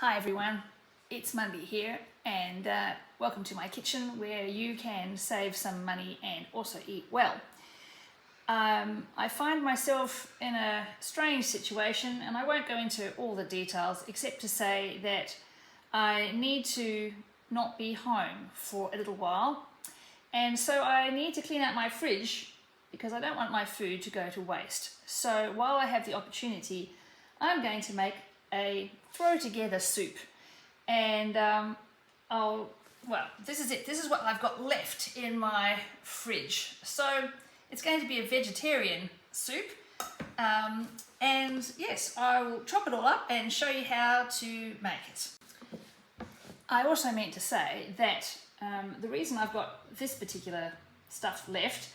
Hi everyone, it's Mundy here and welcome to my kitchen where you can save some money and also eat well. I find myself in a strange situation and I won't go into all the details except to say that I need to not be home for a little while, and so I need to clean out my fridge because I don't want my food to go to waste. So while I have the opportunity, I'm going to make a throw together soup, and this is it. This is what I've got left in my fridge. So it's going to be a vegetarian soup, and yes, I will chop it all up and show you how to make it. I also meant to say that the reason I've got this particular stuff left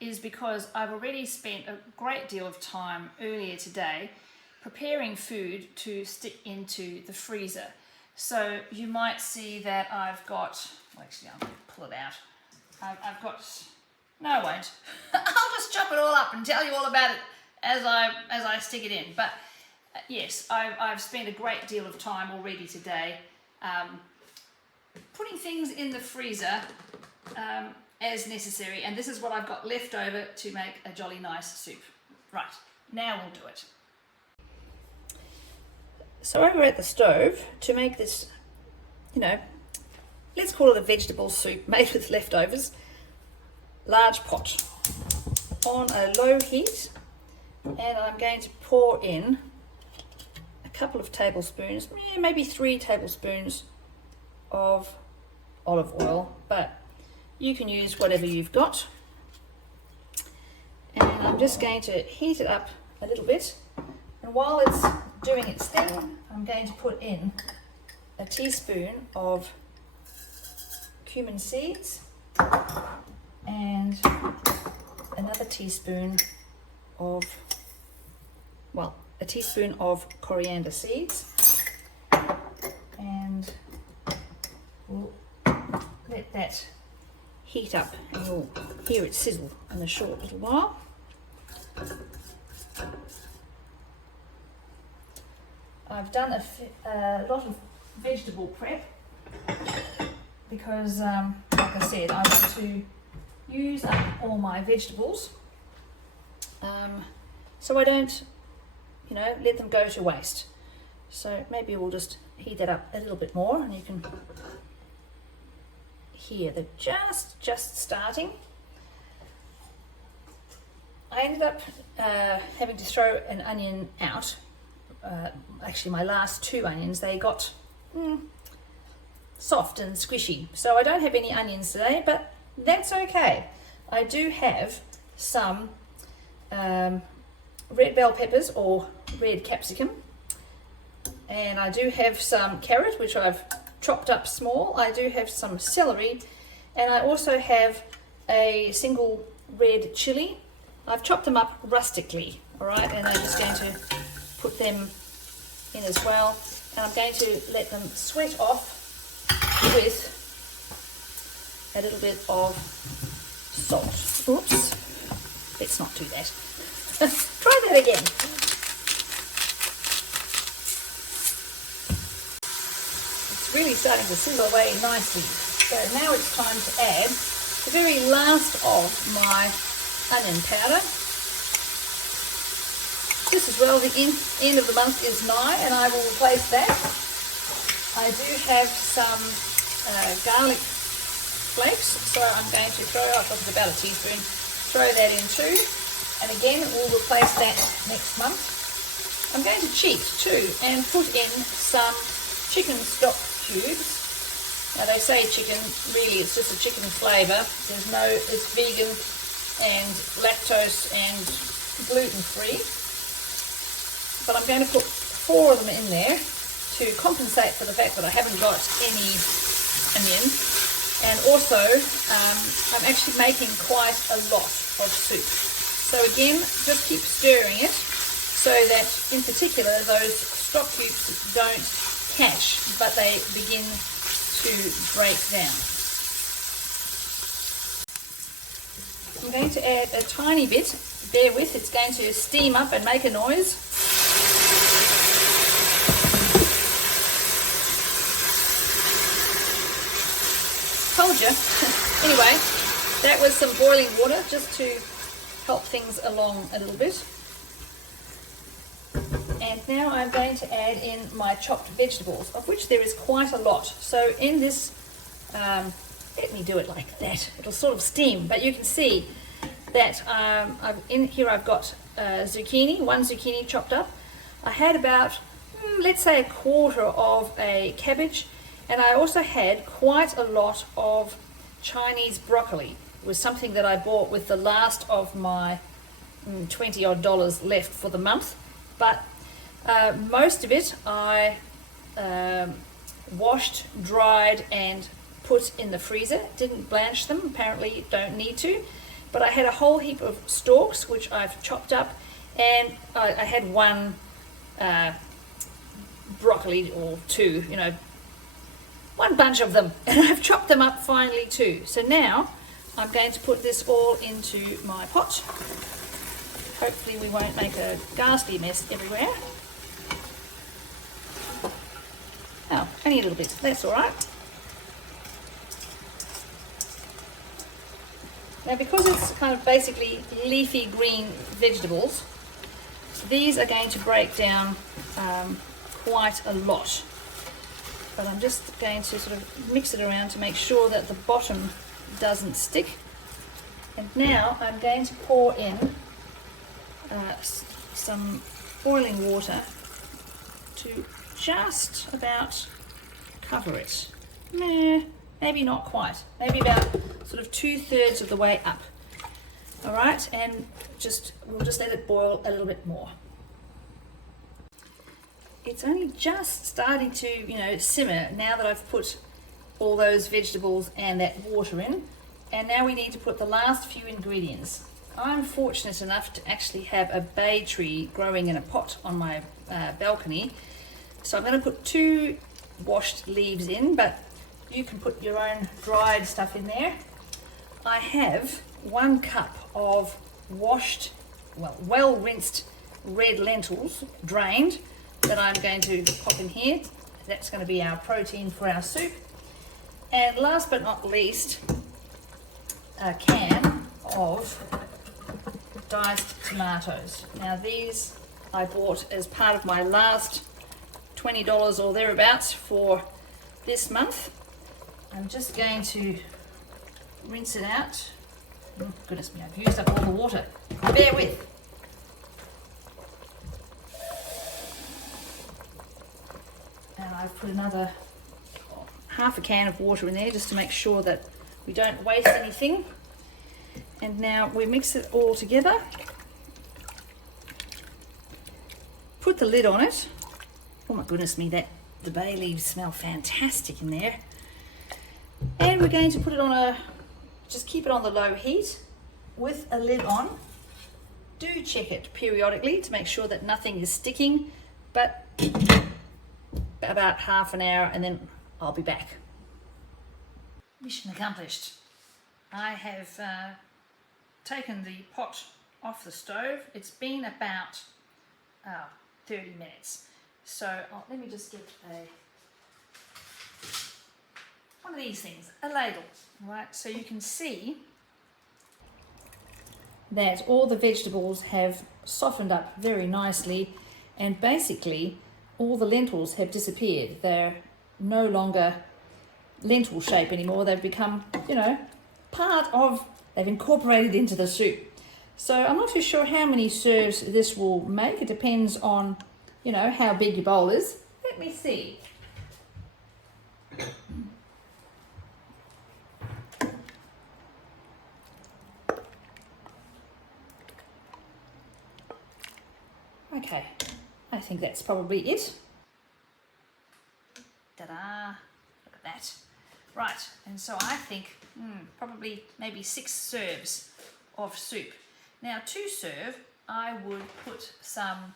is because I've already spent a great deal of time earlier today preparing food to stick into the freezer. So you might see that I've got, well actually I'll pull it out. I've got, no I won't. I'll just chop it all up and tell you all about it as I stick it in. But yes, I've spent a great deal of time already today putting things in the freezer as necessary, and this is what I've got left over to make a jolly nice soup. Right, now we'll do it. So over at the stove, to make this, let's call it a vegetable soup made with leftovers, large pot on a low heat, and I'm going to pour in a couple of tablespoons, maybe 3 tablespoons of olive oil, but you can use whatever you've got. And I'm just going to heat it up a little bit, and while it's doing its thing, I'm going to put in a teaspoon of cumin seeds and another teaspoon of, a teaspoon of coriander seeds, and we'll let that heat up and you'll hear it sizzle in a short little while. I've done a lot of vegetable prep because, like I said, I want to use up all my vegetables so I don't, let them go to waste. So maybe we'll just heat that up a little bit more, and you can hear they're just starting. I ended up having to throw an onion out. Actually, my last 2 onions, they got soft and squishy, so I don't have any onions today, but that's okay. I do have some red bell peppers or red capsicum, and I do have some carrot which I've chopped up small. I do have some celery, and I also have a single red chili. I've chopped them up rustically, all right, and I'm just going to put them in as well, and I'm going to let them sweat off with a little bit of salt. Oops, let's not do that. Try that again. It's really starting to sizzle away nicely. So now it's time to add the very last of my onion powder. This as well, the end of the month is nigh, and I will replace that. I do have some garlic flakes, so I'm going to throw, I've got about a teaspoon, throw that in too, and again we'll replace that next month. I'm going to cheat too and put in some chicken stock cubes. Now they say chicken, really it's just a chicken flavour. It's vegan and lactose and gluten free. But I'm going to put 4 of them in there to compensate for the fact that I haven't got any onion. And also, I'm actually making quite a lot of soup. So again, just keep stirring it so that, in particular, those stock cubes don't catch, but they begin to break down. I'm going to add a tiny bit, bear with, it's going to steam up and make a noise. told you. Anyway, that was some boiling water just to help things along a little bit. And now I'm going to add in my chopped vegetables, of which there is quite a lot. So in this, let me do it like that. It'll sort of steam, but you can see that I've got zucchini, one zucchini chopped up. I had about, let's say, a quarter of a cabbage, and I also had quite a lot of Chinese broccoli. It was something that I bought with the last of my $20 odd left for the month, but most of it I washed, dried, and put in the freezer. Didn't blanch them, apparently don't need to, but I had a whole heap of stalks which I've chopped up, and I had one broccoli or two, one bunch of them, and I've chopped them up finely too. So now I'm going to put this all into my pot. Hopefully we won't make a ghastly mess everywhere. Oh, only a little bit, that's all right. Now, because it's kind of basically leafy green vegetables, these are going to break down quite a lot. But I'm just going to sort of mix it around to make sure that the bottom doesn't stick. And now I'm going to pour in some boiling water to just about cover it. Maybe not quite. Maybe about sort of 2/3 of the way up. All right, and we'll just let it boil a little bit more. It's only just starting to, simmer now that I've put all those vegetables and that water in. And now we need to put the last few ingredients. I'm fortunate enough to actually have a bay tree growing in a pot on my balcony. So I'm going to put 2 washed leaves in, but you can put your own dried stuff in there. I have 1 cup of washed, well rinsed red lentils, drained, that I'm going to pop in here. That's going to be our protein for our soup. And last but not least, a can of diced tomatoes. Now these I bought as part of my last $20 or thereabouts for this month. I'm just going to rinse it out. Oh, goodness me, I've used up all the water. Bear with. And I've put another half a can of water in there just to make sure that we don't waste anything. And now we mix it all together. Put the lid on it. Oh my goodness me, the bay leaves smell fantastic in there. And we're going to put it just keep it on the low heat with a lid on. Do check it periodically to make sure that nothing is sticking, but about half an hour and then I'll be back. Mission accomplished. I have taken the pot off the stove. It's been about 30 minutes. So let me just get one of these things, a ladle, right? So you can see that all the vegetables have softened up very nicely, and basically all the lentils have disappeared. They're no longer lentil shape anymore. They've become, they've incorporated into the soup. So I'm not too sure how many serves this will make. It depends on, how big your bowl is. Let me see. Okay, I think that's probably it. Ta-da! Look at that. Right, and so I think probably maybe 6 serves of soup. Now to serve, I would put some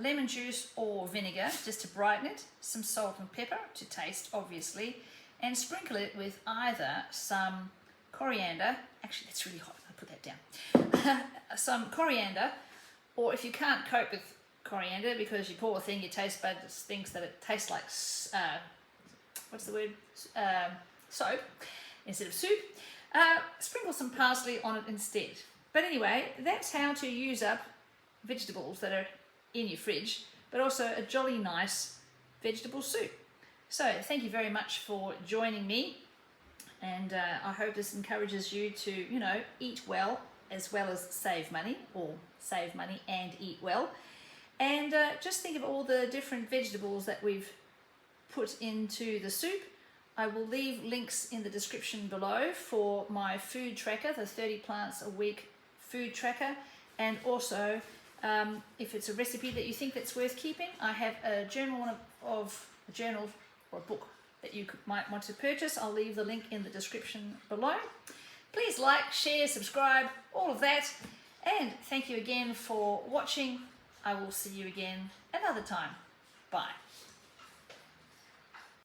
lemon juice or vinegar just to brighten it, some salt and pepper to taste obviously, and sprinkle it with either some coriander, actually that's really hot, I'll put that down, some coriander, or if you can't cope with coriander because you poor thing, your taste buds thinks that it tastes like, what's the word, soap, instead of soup. Sprinkle some parsley on it instead. But anyway, that's how to use up vegetables that are in your fridge, but also a jolly nice vegetable soup. So thank you very much for joining me, and I hope this encourages you to, you know, eat well as save money, or save money and eat well. And just think of all the different vegetables that we've put into the soup. I will leave links in the description below for my food tracker, the 30 plants a week food tracker, and also if it's a recipe that you think that's worth keeping, I have a journal or a book that you might want to purchase. I'll leave the link in the description below. Please like, share, subscribe, all of that, and thank you again for watching. I will see you again another time. Bye.